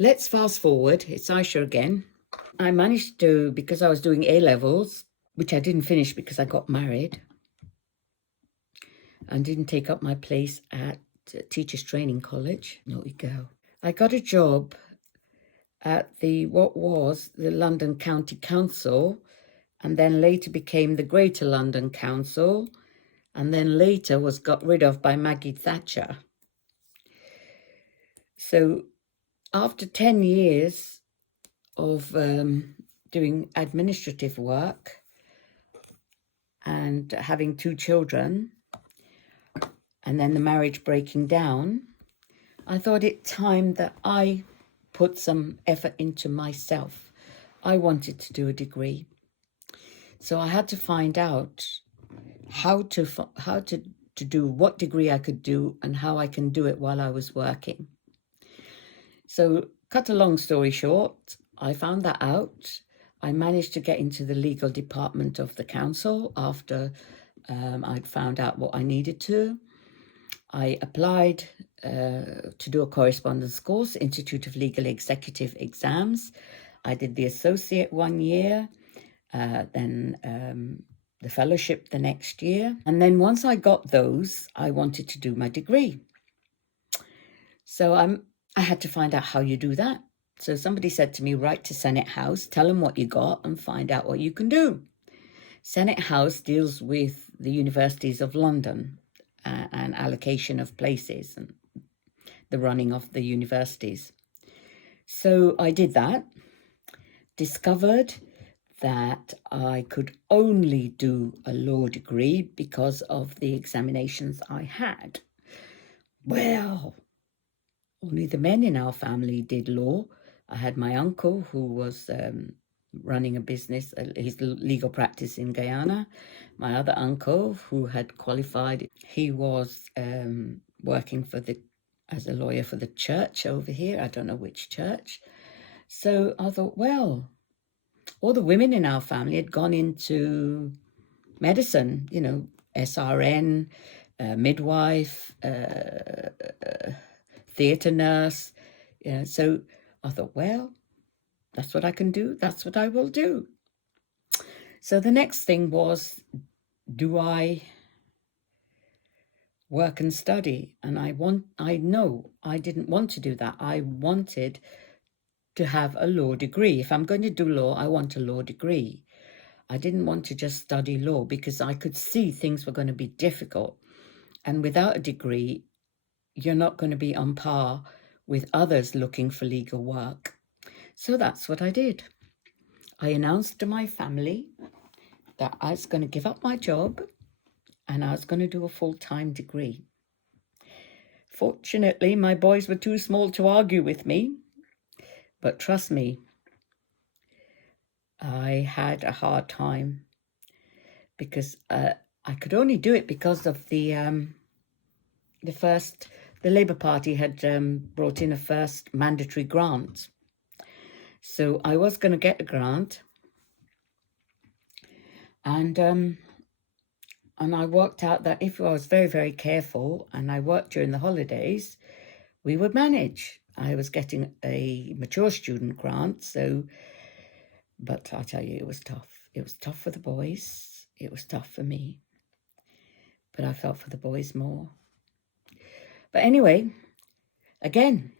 let's fast forward. It's Aisha again. I managed to, because I was doing A-levels, which I didn't finish because I got married and didn't take up my place at Teachers Training College. There we go. I got a job at what was the London County Council, and then later became the Greater London Council, and then later was got rid of by Maggie Thatcher. So after 10 years of doing administrative work and having 2 children, and then the marriage breaking down, I thought it time that I put some effort into myself. I wanted to do a degree. So I had to find out how to do what degree I could do and how I can do it while I was working. So cut a long story short, I found that out. I managed to get into the legal department of the council after I'd found out what I needed to. I applied to do a correspondence course, Institute of Legal Executive Exams. I did the associate 1 year, then the fellowship the next year. And then once I got those, I wanted to do my degree. So I had to find out how you do that. So somebody said to me, write to Senate House, tell them what you got and find out what you can do. Senate House deals with the universities of London and allocation of places and the running of the universities. So I did that, discovered that I could only do a law degree because of the examinations I had. Well, only the men in our family did law. I had my uncle who was running a business, his legal practice in Guyana. My other uncle who had qualified, he was working as a lawyer for the church over here. I don't know which church. So I thought, well, all the women in our family had gone into medicine, SRN, midwife, theatre nurse. So I thought, well, that's what I can do. That's what I will do. So the next thing was, do I work and study? And I know I didn't want to do that. I wanted to have a law degree. If I'm going to do law, I want a law degree. I didn't want to just study law because I could see things were going to be difficult. And without a degree, you're not going to be on par with others looking for legal work. So that's what I did. I announced to my family that I was going to give up my job and I was going to do a full-time degree. Fortunately, my boys were too small to argue with me. But trust me, I had a hard time because I could only do it because of the Labour Party had brought in a first mandatory grant. So I was going to get a grant, and I worked out that if I was very, very careful and I worked during the holidays, we would manage. I was getting a mature student grant, but I'll tell you, it was tough. It was tough for the boys. It was tough for me. But I felt for the boys more. But anyway, again,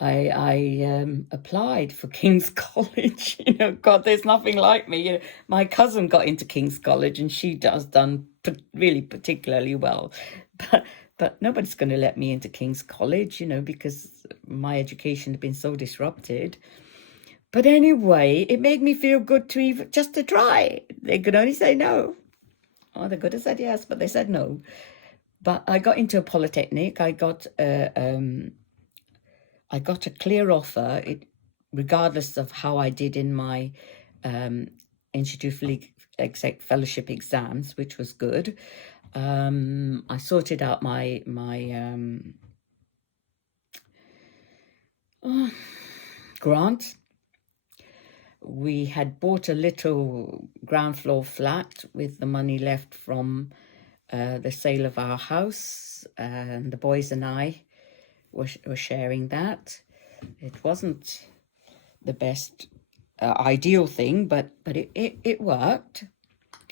I applied for King's College. God, there's nothing like me. My cousin got into King's College and she has done really particularly well. But nobody's going to let me into King's College, because my education had been so disrupted. But anyway, it made me feel good just to try. They could only say no. Oh, they could have said yes, but they said no. But I got into a polytechnic. I got a clear offer, regardless of how I did in my Institute for Legal Exec Fellowship exams, which was good. I sorted out my grant. We had bought a little ground floor flat with the money left from the sale of our house, and the boys and I were sharing that. It wasn't the best ideal thing, but it worked.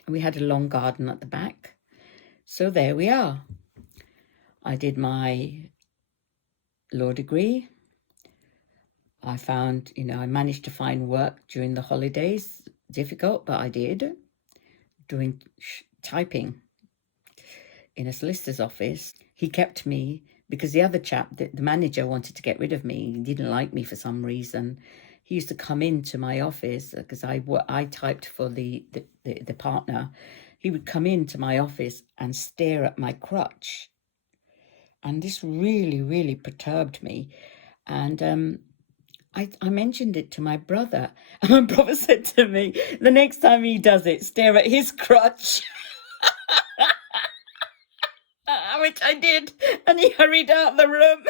We had a long garden at the back. So there we are. I did my law degree. I found, I managed to find work during the holidays. Difficult, but I did. Doing typing in a solicitor's office. He kept me because the other chap, the manager, wanted to get rid of me. He didn't like me for some reason. He used to come into my office because I typed for the partner. He would come into my office and stare at my crutch. And this really, really perturbed me. And I mentioned it to my brother. And my brother said to me, the next time he does it, stare at his crutch. Which I did. And he hurried out the room.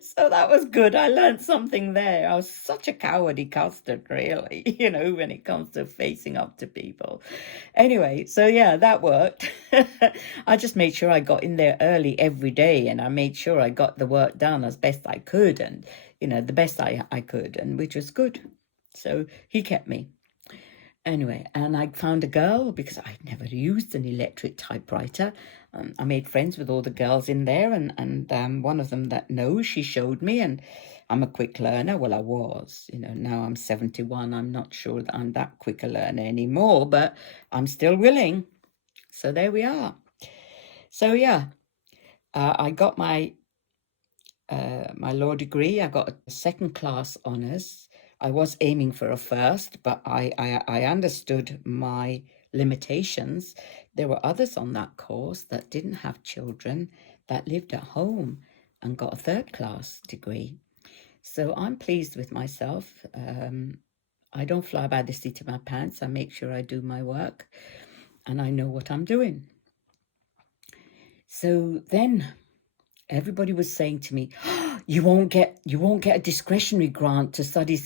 So that was good. I learned something there. I was such a cowardly custard, really, when it comes to facing up to people. Anyway, so yeah, that worked. I just made sure I got in there early every day, and I made sure I got the work done as best I could, and, the best I could, and which was good. So he kept me. Anyway, and I found a girl because I'd never used an electric typewriter. I made friends with all the girls in there, and one of them that knows, she showed me, and I'm a quick learner. Well, I was, now I'm 71. I'm not sure that I'm that quick a learner anymore, but I'm still willing. So there we are. So yeah, I got my law degree. I got a second class honours. I was aiming for a first, but I understood my limitations. There were others on that course that didn't have children, that lived at home and got a third class degree. So I'm pleased with myself. I don't fly by the seat of my pants. I make sure I do my work and I know what I'm doing. So then everybody was saying to me, oh, you won't get a discretionary grant to study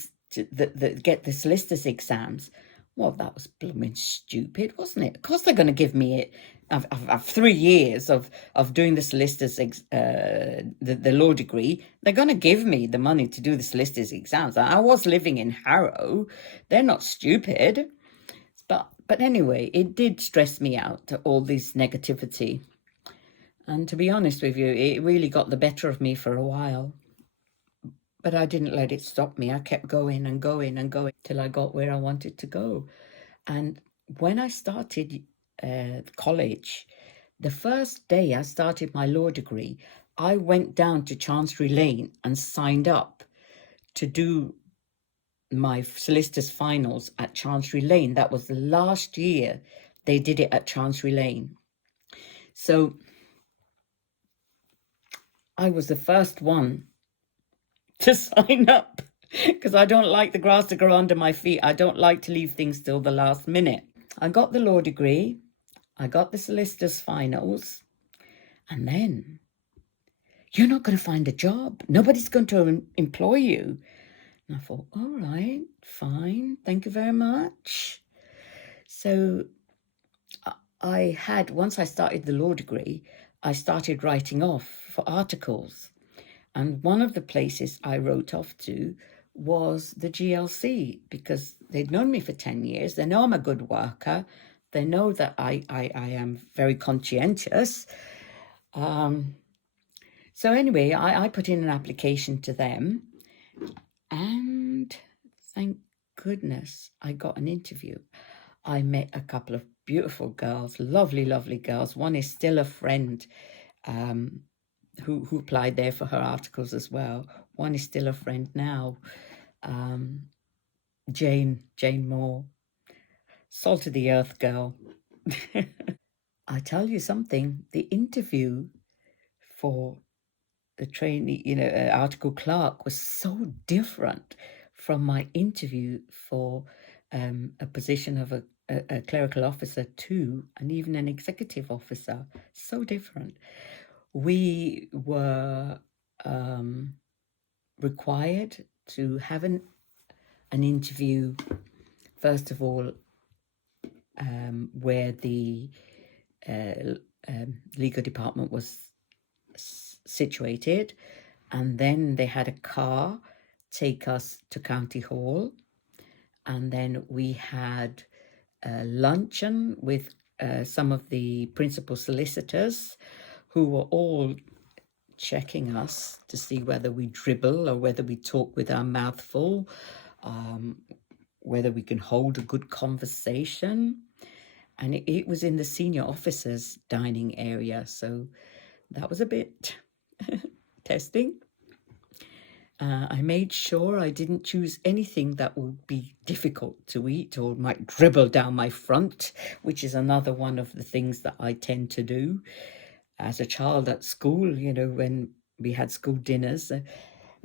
get the solicitors exams. Well, that was blooming stupid, wasn't it? Of course they're going to give me it. I've 3 years of doing the solicitors the law degree. They're going to give me the money to do the solicitors exams. I was living in Harrow. They're not stupid. But anyway, it did stress me out, all this negativity. And to be honest with you, it really got the better of me for a while. But I didn't let it stop me. I kept going and going and going till I got where I wanted to go. And when I started college, the first day I started my law degree, I went down to Chancery Lane and signed up to do my solicitor's finals at Chancery Lane. That was the last year they did it at Chancery Lane. So I was the first one to sign up because I don't like the grass to grow under my feet. I don't like to leave things till the last minute. I got the law degree. I got the solicitor's finals. And then you're not going to find a job. Nobody's going to employ you. And I thought, all right, fine. Thank you very much. So once I started the law degree, I started writing off for articles. And one of the places I wrote off to was the GLC because they'd known me for 10 years. They know I'm a good worker. They know that I am very conscientious. So anyway, I put in an application to them, and thank goodness I got an interview. I met a couple of beautiful girls, lovely, lovely girls. One is still a friend who applied there for her articles as well. One is still a friend now, Jane Moore, salt of the earth girl. I tell you something, the interview for the trainee, article clerk was so different from my interview for a position of a clerical officer too, and even an executive officer. So different. We were required to have an interview, first of all, where the legal department was situated. And then they had a car take us to County Hall. And then we had a luncheon with some of the principal solicitors who were all checking us to see whether we dribble or whether we talk with our mouth full, whether we can hold a good conversation. And it was in the senior officers' dining area, so that was a bit testing. I made sure I didn't choose anything that would be difficult to eat or might dribble down my front, which is another one of the things that I tend to do. As a child at school, you know, when we had school dinners,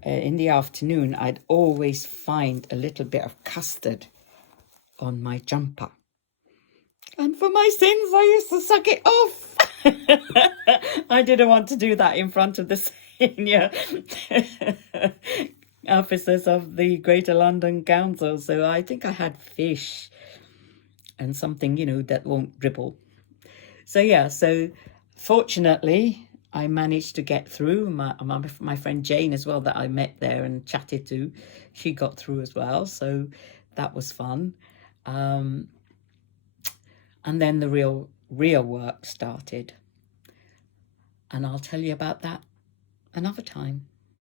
in the afternoon, I'd always find a little bit of custard on my jumper. And for my sins, I used to suck it off. I didn't want to do that in front of the senior officers of the Greater London Council. So I think I had fish and something, you know, that won't dribble. So yeah, so fortunately, I managed to get through. My friend Jane as well, that I met there and chatted to, she got through as well. So that was fun. And then the real work started. And I'll tell you about that another time.